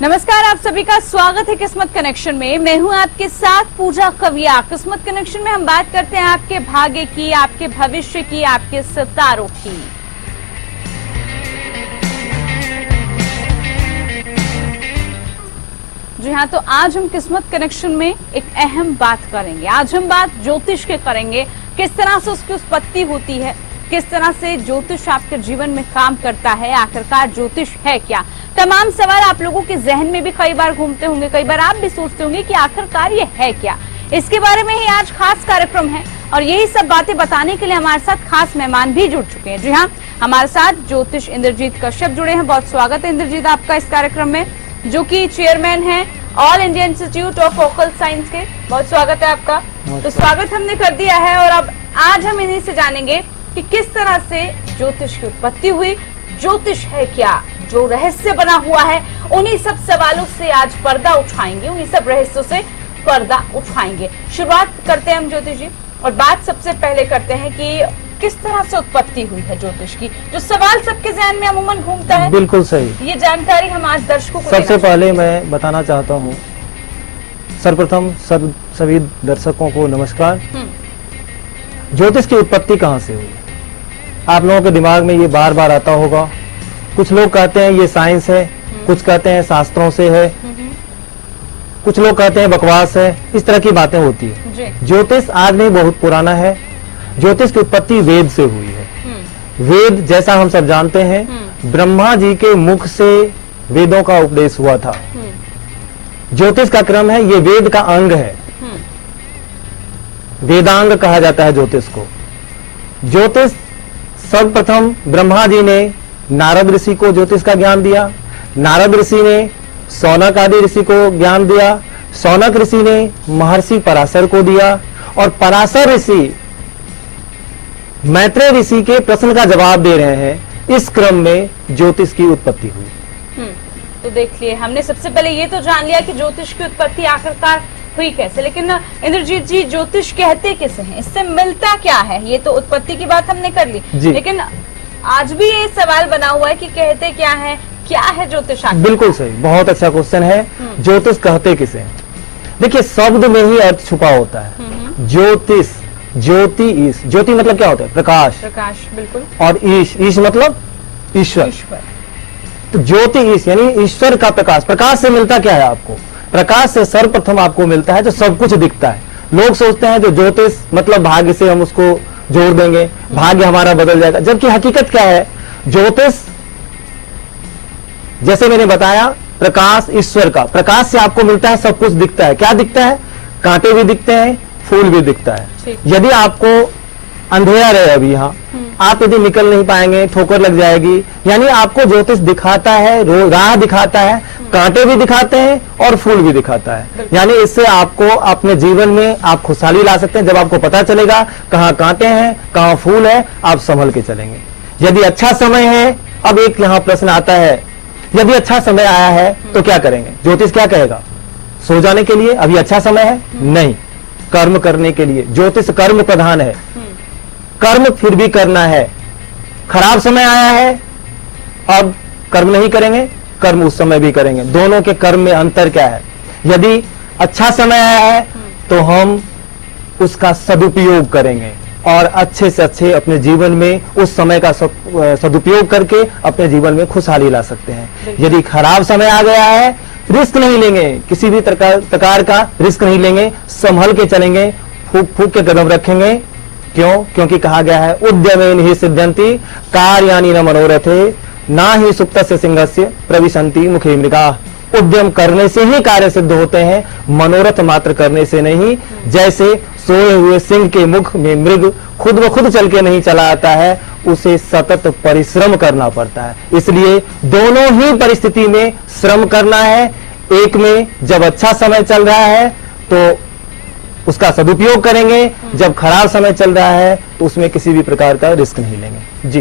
नमस्कार, आप सभी का स्वागत है किस्मत कनेक्शन में। मैं हूं आपके साथ पूजा कविया। किस्मत कनेक्शन में हम बात करते हैं आपके भाग्य की, आपके भविष्य की, आपके सितारों की। जी हाँ, तो आज हम किस्मत कनेक्शन में एक अहम बात करेंगे। आज हम बात ज्योतिष के करेंगे, किस तरह से उसकी उत्पत्ति होती है, किस तरह से ज्योतिष आपके जीवन में काम करता है, आखिरकार ज्योतिष है क्या। तमाम सवाल आप लोगों के जहन में भी कई बार घूमते होंगे, कई बार आप भी सोचते होंगे कि आखिरकार ये है क्या। इसके बारे में ही आज खास कार्यक्रम है और यही सब बातें बताने के लिए हमारे साथ खास मेहमान भी जुड़ चुके हैं। जी हाँ, हमारे साथ ज्योतिष इंद्रजीत कश्यप जुड़े हैं। बहुत स्वागत है इंद्रजीत आपका इस कार्यक्रम में, जो कि चेयरमैन है all India institute of focal science के। बहुत स्वागत है आपका। तो स्वागत हमने कर दिया है और अब आज हम इन्हीं से जानेंगे कि किस तरह से ज्योतिष की उत्पत्ति हुई, ज्योतिष है क्या, जो रहस्य बना हुआ है, उन्हीं सब सवालों से आज पर्दा उठाएंगे, उन्हीं सब रहस्यों से पर्दा उठाएंगे। शुरुआत करते हैं हम ज्योतिष जी, और बात सबसे पहले करते हैं कि किस तरह से उत्पत्ति हुई है ज्योतिष की, जो सवाल सबके ज़हन में अमूमन घूमता है। बिल्कुल सही, ये जानकारी हम आज दर्शकों को सबसे पहले मैं बताना चाहता हूँ। सर्वप्रथम सभी दर्शकों को नमस्कार। ज्योतिष की उत्पत्ति कहाँ से हुई? आप लोगों के दिमाग में ये बार बार आता होगा। कुछ लोग कहते हैं ये साइंस है, कुछ कहते हैं शास्त्रों से है, कुछ लोग कहते हैं बकवास है। इस तरह की बातें होती है। ज्योतिष आज नहीं, बहुत पुराना है। ज्योतिष की उत्पत्ति वेद से हुई है। वेद, जैसा हम सब जानते हैं, ब्रह्मा जी के मुख से वेदों का उपदेश हुआ था। ज्योतिष का क्रम है, ये वेद का अंग है। वेदांग कहा जाता है ज्योतिष को। ज्योतिष सर्वप्रथम ब्रह्मा जी ने नारद ऋषि को ज्योतिष का ज्ञान दिया। नारद ऋषि ने शौनक आदि ऋषि को ज्ञान दिया। शौनक ऋषि ने महर्षि पराशर को दिया और पराशर ऋषि मैत्रेय ऋषि के प्रश्न का जवाब दे रहे हैं। इस क्रम में ज्योतिष की उत्पत्ति हुई। तो देखिए, हमने सबसे पहले ये तो जान लिया कि ज्योतिष की उत्पत्ति आखिरकार हुई कैसे, लेकिन इंद्रजीत जी, ज्योतिष कहते किसे हैं, इससे मिलता क्या है? ये तो उत्पत्ति की बात हमने कर ली, लेकिन आज भी ये सवाल बना हुआ है कि कहते क्या है ज्योतिष? बिल्कुल सही, बहुत अच्छा क्वेश्चन है। ज्योतिष कहते किसे हैं? देखिए, शब्द में ही अर्थ छुपा होता है। ज्योतिष, ज्योति, ईश। ज्योति मतलब क्या होता है? प्रकाश। प्रकाश, बिल्कुल। और ईश मतलब ईश्वर। तो ज्योति ईश यानी ईश्वर का प्रकाश। प्रकाश से मिलता क्या है आपको? प्रकाश से सर्वप्रथम आपको मिलता है जो सब कुछ दिखता है। लोग सोचते हैं जो ज्योतिष मतलब भाग्य से हम उसको जोड़ देंगे, भाग्य हमारा बदल जाएगा, जबकि हकीकत क्या है? ज्योतिष, जैसे मैंने बताया, प्रकाश ईश्वर का। प्रकाश से आपको मिलता है, सब कुछ दिखता है। क्या दिखता है? कांटे भी दिखते हैं, फूल भी दिखता है। यदि आपको अंधेरा रहे अभी यहाँ, आप यदि निकल नहीं पाएंगे, ठोकर लग जाएगी। यानी आपको ज्योतिष दिखाता है, राह दिखाता है, कांटे भी दिखाते हैं और फूल भी दिखाता है। यानी इससे आपको अपने जीवन में आप खुशहाली ला सकते हैं। जब आपको पता चलेगा कहाँ कांटे हैं, कहाँ फूल है, आप संभल के चलेंगे। यदि अच्छा समय है, अब एक यहाँ प्रश्न आता है, यदि अच्छा समय आया है तो क्या करेंगे? ज्योतिष क्या कहेगा? सो जाने के लिए अभी अच्छा समय है? नहीं, कर्म करने के लिए। ज्योतिष कर्म प्रधान है, कर्म फिर भी करना है। खराब समय आया है, अब कर्म नहीं करेंगे, कर्म उस समय भी करेंगे। दोनों के कर्म में अंतर क्या है? यदि अच्छा समय आया है तो हम उसका सदुपयोग करेंगे और अच्छे से अच्छे अपने जीवन में उस समय का सदुपयोग करके अपने जीवन में खुशहाली ला सकते हैं। यदि खराब समय आ गया है, रिस्क नहीं लेंगे, किसी भी प्रकार का रिस्क नहीं लेंगे, संभल के चलेंगे, फूक के कदम रखेंगे। क्यों? क्योंकि कहा गया है, उद्यमेन ही सिद्ध्यन्ति कार्याणि न मनोरथे ना ही सुप्तस्य सिंहस्य प्रविशन्ति मुखे मृगाः। उद्यम करने से ही कार्य सिद्ध होते हैं, मनोरथ मात्र करने से नहीं। जैसे सोए हुए सिंह के मुख में मृग खुद ब खुद चल के नहीं चला आता है, उसे सतत परिश्रम करना पड़ता है। इसलिए दोनों ही परिस्थिति में श्रम करना है। एक में जब अच्छा समय चल रहा है तो उसका सदुपयोग करेंगे, जब खराब समय चल रहा है तो उसमें किसी भी प्रकार का रिस्क नहीं लेंगे। जी,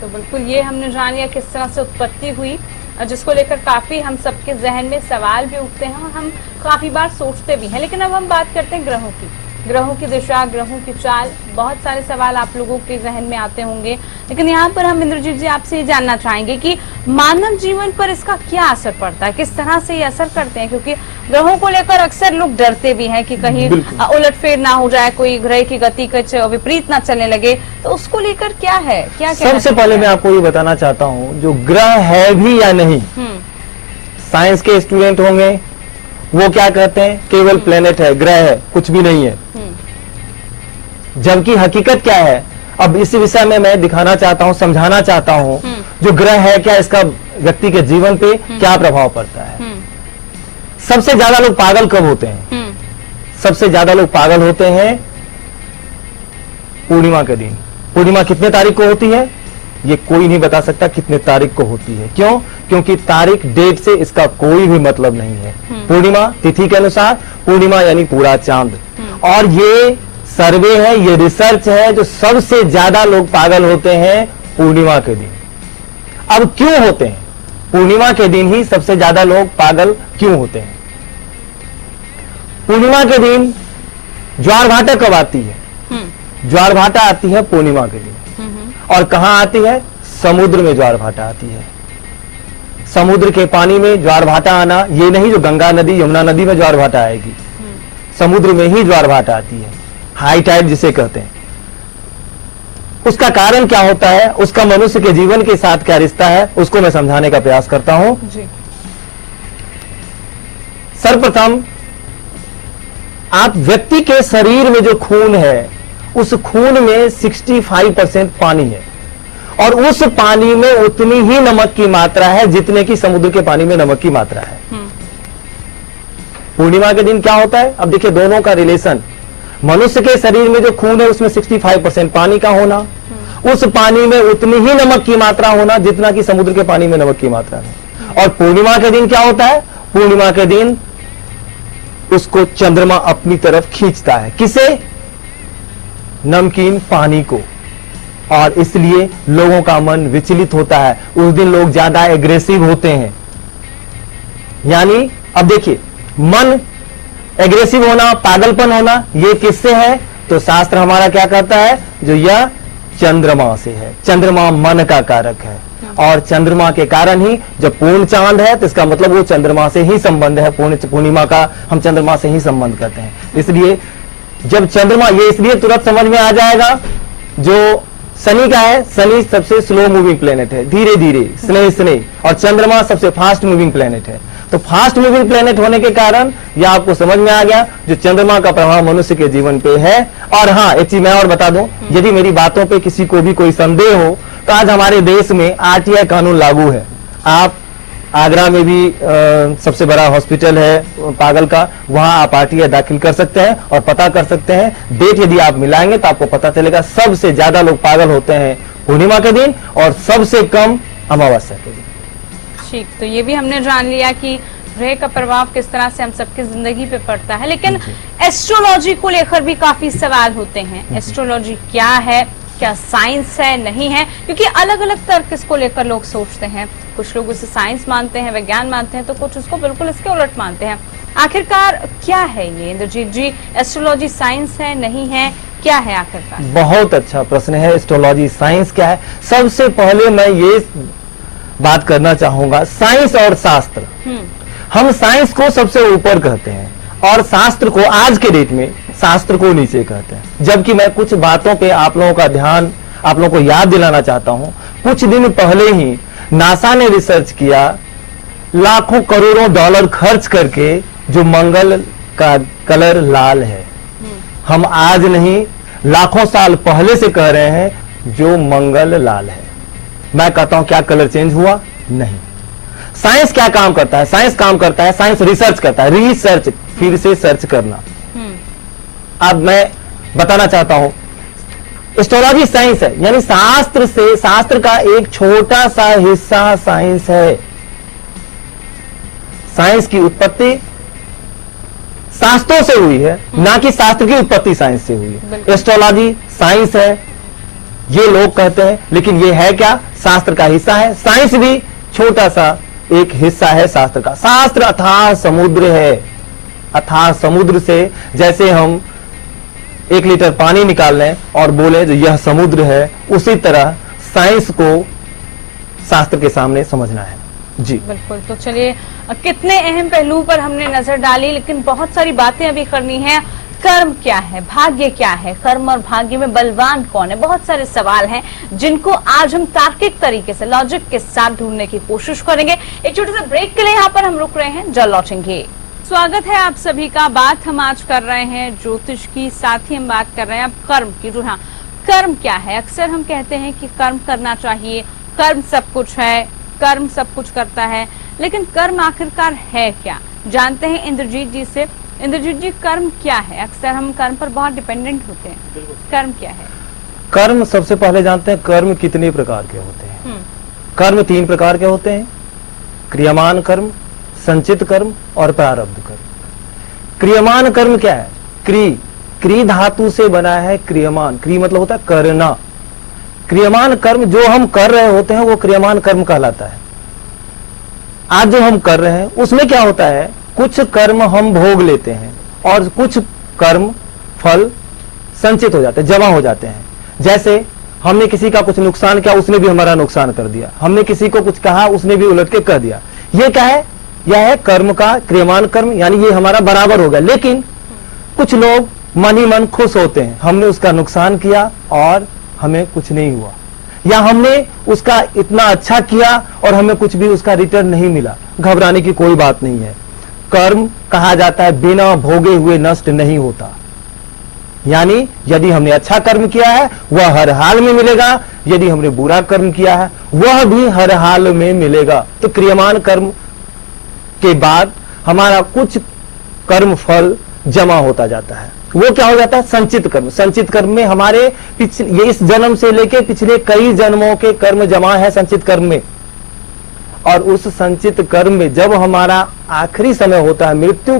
तो बिल्कुल ये हमने जान लिया किस तरह से उत्पत्ति हुई, जिसको लेकर काफी हम सबके जहन में सवाल भी उठते हैं और हम काफी बार सोचते भी हैं। लेकिन अब हम बात करते हैं ग्रहों की। ग्रहों की दिशा, ग्रहों की चाल, बहुत सारे सवाल आप लोगों के जहन में आते होंगे, लेकिन यहाँ पर हम इंद्रजीत जी आपसे ये जानना चाहेंगे कि मानव जीवन पर इसका क्या असर पड़ता है, किस तरह से ये असर करते हैं, क्योंकि ग्रहों को लेकर अक्सर लोग डरते भी हैं कि कहीं उलटफेर ना हो जाए, कोई ग्रह की गति कुछ विपरीत ना चलने लगे, तो उसको लेकर क्या है, क्या सबसे पहले मैं आपको ये बताना चाहता हूँ, जो ग्रह है भी या नहीं, साइंस के स्टूडेंट होंगे वो क्या कहते हैं, केवल प्लेनेट है, ग्रह है, कुछ भी नहीं है, जबकि हकीकत क्या है, अब इसी विषय में मैं दिखाना चाहता हूं, समझाना चाहता हूं, जो ग्रह है क्या, इसका व्यक्ति के जीवन पे क्या प्रभाव पड़ता है। सबसे ज्यादा लोग पागल कब होते हैं? सबसे ज्यादा लोग पागल होते हैं पूर्णिमा के दिन। पूर्णिमा कितने तारीख को होती है ये कोई नहीं बता सकता कितने तारीख को होती है। क्यों? क्योंकि तारीख डेट से इसका कोई भी मतलब नहीं है। पूर्णिमा तिथि के अनुसार, पूर्णिमा यानी पूरा चांद। और ये सर्वे है, ये रिसर्च है, जो सबसे ज्यादा लोग पागल होते हैं पूर्णिमा के दिन। अब क्यों होते हैं? पूर्णिमा के दिन ही सबसे ज्यादा लोग पागल क्यों होते हैं? पूर्णिमा के दिन ज्वार भाटा कब आती है? ज्वार भाटा आती है पूर्णिमा के दिन। और कहां आती है? समुद्र में ज्वार भाटा आती है। समुद्र के पानी में ज्वार भाटा आना, ये नहीं जो गंगा नदी यमुना नदी में ज्वार भाटा आएगी, समुद्र में ही ज्वार भाटा आती है, हाई टाइड जिसे कहते हैं। उसका कारण क्या होता है, उसका मनुष्य के जीवन के साथ क्या रिश्ता है, उसको मैं समझाने का प्रयास करता हूं। सर्वप्रथम आप व्यक्ति के शरीर में जो खून है, उस खून में 65% पानी है, और उस पानी में उतनी ही नमक की मात्रा है जितने की समुद्र के पानी में नमक की मात्रा है। पूर्णिमा के दिन क्या होता है? अब देखिए दोनों का रिलेशन, मनुष्य के शरीर में जो खून है उसमें 65% पानी का होना, उस पानी में उतनी ही नमक की मात्रा होना जितना कि समुद्र के पानी में नमक की मात्रा है। और पूर्णिमा के दिन क्या होता है? पूर्णिमा के दिन उसको चंद्रमा अपनी तरफ खींचता है। किसे? नमकीन पानी को। और इसलिए लोगों का मन विचलित होता है, उस दिन लोग ज्यादा एग्रेसिव होते हैं। यानी अब देखिए, मन एग्रेसिव होना, पागलपन होना, ये किससे है? तो शास्त्र हमारा क्या कहता है, जो यह चंद्रमा से है। चंद्रमा मन का कारक है, और चंद्रमा के कारण ही जब पूर्ण चांद है तो इसका मतलब वो चंद्रमा से ही संबंध है। पूर्णिमा का हम चंद्रमा से ही संबंध करते हैं। इसलिए जब चंद्रमा, ये इसलिए तुरंत समझ में आ जाएगा, जो शनि का है, शनि सबसे स्लो मूविंग प्लेनेट है, धीरे धीरे, स्नेह स्नेह, और चंद्रमा सबसे फास्ट मूविंग प्लेनेट है। तो फास्ट मूविंग प्लेनेट होने के कारण यह आपको समझ में आ गया, जो चंद्रमा का प्रभाव मनुष्य के जीवन पे है। और हाँ, एक चीज मैं और बता दूं, यदि मेरी बातों पे किसी को भी कोई संदेह हो, तो आज हमारे देश में आरटीआई कानून लागू है। आप आगरा में भी सबसे बड़ा हॉस्पिटल है पागल का, वहां आप आरटीआई दाखिल कर सकते हैं और पता कर सकते हैं। डेट यदि आप मिलाएंगे तो आपको पता चलेगा, सबसे ज्यादा लोग पागल होते हैं पूर्णिमा के दिन और सबसे कम अमावस्या के दिन। ठीक, तो ये भी हमने जान लिया कि ग्रह का प्रभाव किस तरह से हम सबकी जिंदगी पे पड़ता है। लेकिन एस्ट्रोलॉजी को लेकर भी काफी सवाल होते हैं। एस्ट्रोलॉजी क्या है, क्या साइंस है, नहीं है? क्योंकि अलग अलग तर्क इसको लेकर लोग सोचते हैं। कुछ लोग उसे साइंस मानते हैं, विज्ञान मानते हैं, तो कुछ उसको बिल्कुल इसके उलट मानते हैं। आखिरकार क्या है ये इंद्रजीत जी? एस्ट्रोलॉजी साइंस है, नहीं है, क्या है आखिरकार? बहुत अच्छा प्रश्न है, एस्ट्रोलॉजी साइंस क्या है। सबसे पहले मैं ये बात करना चाहूंगा, साइंस और शास्त्र। हम साइंस को सबसे ऊपर कहते हैं और शास्त्र को, आज के डेट में शास्त्र को नीचे कहते हैं। जबकि मैं कुछ बातों पे आप लोगों का ध्यान, आप लोगों को याद दिलाना चाहता हूं। कुछ दिन पहले ही नासा ने रिसर्च किया, लाखों करोड़ों डॉलर खर्च करके, जो मंगल का कलर लाल है। हम आज नहीं, लाखों साल पहले से कह रहे हैं जो मंगल लाल है। मैं कहता हूं क्या कलर चेंज हुआ? नहीं। साइंस क्या काम करता है? साइंस काम करता है, साइंस रिसर्च करता है, रिसर्च, फिर से सर्च करना। अब मैं बताना चाहता हूं, एस्ट्रोलॉजी साइंस है, यानी शास्त्र से, शास्त्र का एक छोटा सा हिस्सा साइंस है। साइंस की उत्पत्ति शास्त्रों से हुई है, ना कि शास्त्र की उत्पत्ति साइंस से हुई है। एस्ट्रोलॉजी साइंस है ये लोग कहते हैं, लेकिन ये है क्या? शास्त्र का हिस्सा है। साइंस भी छोटा सा एक हिस्सा है शास्त्र का। शास्त्र अथाह समुद्र है। अथाह समुद्र से जैसे हम 1 लीटर पानी निकाल लें और बोले जो यह समुद्र है, उसी तरह साइंस को शास्त्र के सामने समझना है। जी बिल्कुल। तो चलिए, कितने अहम पहलू पर हमने नजर डाली, लेकिन बहुत सारी बातें अभी करनी है। कर्म क्या है, भाग्य क्या है, कर्म और भाग्य में बलवान कौन है, बहुत सारे सवाल हैं जिनको आज हम तार्किक तरीके से, लॉजिक के साथ ढूंढने की कोशिश करेंगे। एक छोटे से ब्रेक के लिए यहाँ पर हम रुक रहे हैं, जल्द लौटेंगे। स्वागत है आप सभी का। बात हम आज कर रहे हैं ज्योतिष की, साथ ही हम बात कर रहे हैं अब कर्म की। हाँ, कर्म क्या है? अक्सर हम कहते हैं कि कर्म करना चाहिए, कर्म सब कुछ है, कर्म सब कुछ करता है, लेकिन कर्म आखिरकार है क्या? जानते हैं इंद्रजीत जी से। इंद्रजीत जी, कर्म क्या है? अक्सर हम कर्म पर बहुत डिपेंडेंट होते हैं, कर्म क्या है? कर्म सबसे पहले जानते हैं, कर्म कितने प्रकार के होते हैं। कर्म 3 प्रकार के होते हैं, क्रियमान कर्म, संचित कर्म और प्रारब्ध कर्म। क्रियमान कर्म क्या है? क्री धातु से बना है क्रियमान। क्री मतलब होता है करना। क्रियमान कर्म जो हम कर रहे होते हैं वो क्रियमान कर्म कहलाता है। आज जो हम कर रहे हैं उसमें क्या होता है, कुछ कर्म हम भोग लेते हैं और कुछ कर्म फल संचित हो जाते हैं, जमा हो जाते हैं। जैसे हमने किसी का कुछ नुकसान किया, उसने भी हमारा नुकसान कर दिया। हमने किसी को कुछ कहा, उसने भी उलट के कह दिया। ये क्या है? यह है कर्म का क्रियमान कर्म, यानी ये हमारा बराबर हो गया। लेकिन कुछ लोग मन ही मन खुश होते हैं, हमने उसका नुकसान किया और हमें कुछ नहीं हुआ, या हमने उसका इतना अच्छा किया और हमें कुछ भी उसका रिटर्न नहीं मिला। घबराने की कोई बात नहीं है। कर्म कहा जाता है बिना भोगे हुए नष्ट नहीं होता। यानी यदि हमने अच्छा कर्म किया है वह हर हाल में मिलेगा, यदि हमने बुरा कर्म किया है वह भी हर हाल में मिलेगा। तो क्रियमान कर्म के बाद हमारा कुछ कर्म फल जमा होता जाता है। वो क्या हो जाता है? संचित कर्म। संचित कर्म में हमारे पिछले, इस जन्म से लेके पिछले कई जन्मों के कर्म जमा है संचित कर्म में। और उस संचित कर्म में जब हमारा आखिरी समय होता है, मृत्यु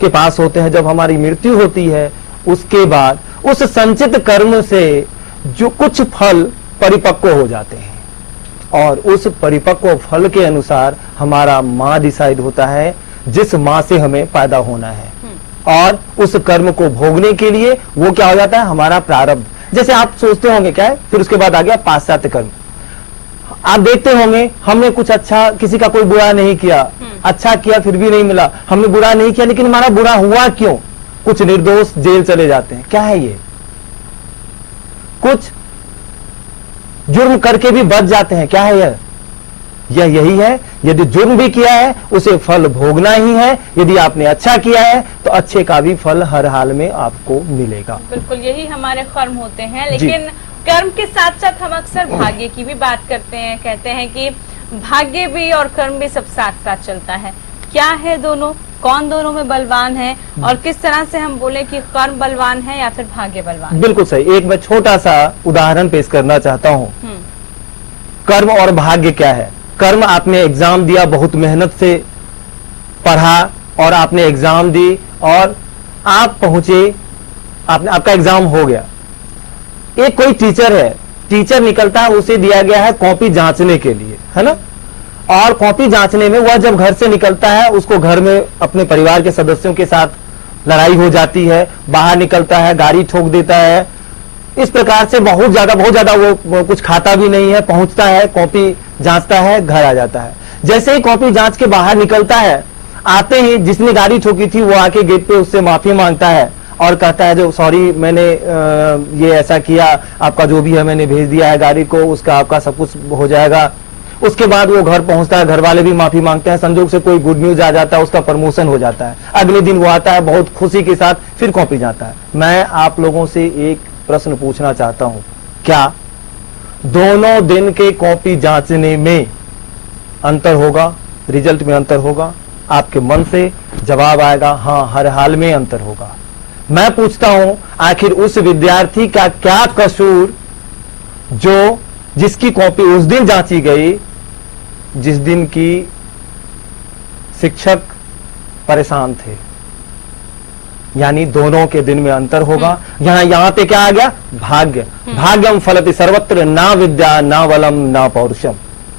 के पास होते हैं, जब हमारी मृत्यु होती है, उसके बाद उस संचित कर्म से जो कुछ फल परिपक्व हो जाते हैं और उस परिपक्व फल के अनुसार हमारा माँ डिसाइड होता है, जिस माँ से हमें पैदा होना है। और उस कर्म को भोगने के लिए वो क्या हो जाता है? हमारा प्रारब्ध। जैसे आप सोचते होंगे क्या है, फिर उसके बाद आ गया पाश्चात्य कर्म। आप देखते होंगे हमने कुछ अच्छा, किसी का कोई बुरा नहीं किया, अच्छा किया फिर भी नहीं मिला। हमने बुरा नहीं किया लेकिन हमारा बुरा हुआ क्यों? कुछ निर्दोष जेल चले जाते हैं। क्या है ये? कुछ जुर्म करके भी बच जाते हैं। क्या है यह? यही है, यदि जुर्म भी किया है उसे फल भोगना ही है, यदि आपने अच्छा किया है तो अच्छे का भी फल हर हाल में आपको मिलेगा। बिल्कुल, यही हमारे कर्म होते हैं। लेकिन कर्म के साथ साथ हम अक्सर भाग्य की भी बात करते हैं, कहते हैं कि भाग्य भी और कर्म भी सब साथ साथ चलता है। क्या है दोनों? कौन दोनों में बलवान है और किस तरह से हम बोले कि कर्म बलवान है या फिर भाग्य बलवान? बिल्कुल सही। एक मैं छोटा सा उदाहरण पेश करना चाहता हूँ। कर्म और भाग्य क्या है? कर्म, आपने एग्जाम दिया, बहुत मेहनत से पढ़ा और आपने एग्जाम दी और आप पहुंचे, आपका एग्जाम हो गया। एक कोई टीचर है, टीचर निकलता है, उसे दिया गया है कॉपी जांचने के लिए, है ना? और कॉपी जांचने में वह जब घर से निकलता है, उसको घर में अपने परिवार के सदस्यों के साथ लड़ाई हो जाती है, बाहर निकलता है, गाड़ी ठोक देता है। इस प्रकार से बहुत ज्यादा वो कुछ खाता भी नहीं है, पहुंचता है, कॉपी जांचता है, घर आ जाता है। जैसे ही कॉपी जांच के बाहर निकलता है, आते ही जिसने गाड़ी ठोकी थी वो आके गेट पे उससे माफी मांगता है और कहता है जो सॉरी मैंने ये ऐसा किया, आपका जो भी है मैंने भेज दिया है गाड़ी को, उसका आपका सब कुछ हो जाएगा। उसके बाद वो घर पहुंचता है, घर वाले भी माफी मांगते हैं, संजोग से कोई गुड न्यूज आ जाता है, उसका प्रमोशन हो जाता है। अगले दिन वो आता है बहुत खुशी के साथ, फिर कॉपी जाता है। मैं आप लोगों से एक प्रश्न पूछना चाहता हूं, क्या दोनों दिन के कॉपी जांचने में अंतर होगा? रिजल्ट में अंतर होगा? आपके मन से जवाब आएगा हाँ, हर हाल में अंतर होगा। मैं पूछता हूं, आखिर उस विद्यार्थी का क्या कसूर जो जिसकी कॉपी उस दिन जांची गई जिस दिन की शिक्षक परेशान थे? यानी दोनों के दिन में अंतर होगा। यहाँ पे क्या आ गया? भाग्य। भाग्यम फलति सर्वत्र, ना विद्या ना बलम ना पौरुषम।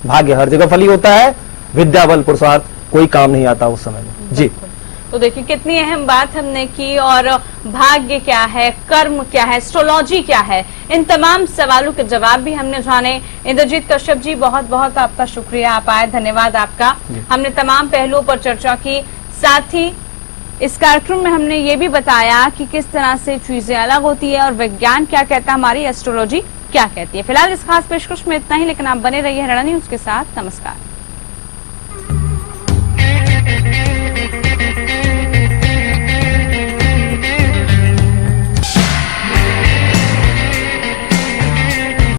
भाग्य हर जगह फली होता है, विद्या बल पुरुषार्थ कोई काम नहीं आता उस समय में। जी, तो देखिए कितनी अहम बात हमने की, और भाग्य क्या है, कर्म क्या है, एस्ट्रोलॉजी क्या है, इन तमाम सवालों के जवाब भी हमने जाने। इंद्रजीत कश्यप जी, बहुत बहुत आपका शुक्रिया, आप आए, धन्यवाद आपका। हमने तमाम पहलुओं पर चर्चा की, साथ ही इस कार्यक्रम में हमने ये भी बताया कि किस तरह से चीजें अलग होती है और विज्ञान क्या कहता है, हमारी एस्ट्रोलॉजी क्या कहती है। फिलहाल इस खास पेशकश में इतना ही, लेकिन आप बने रहिए हरियाणा न्यूज के साथ। नमस्कार।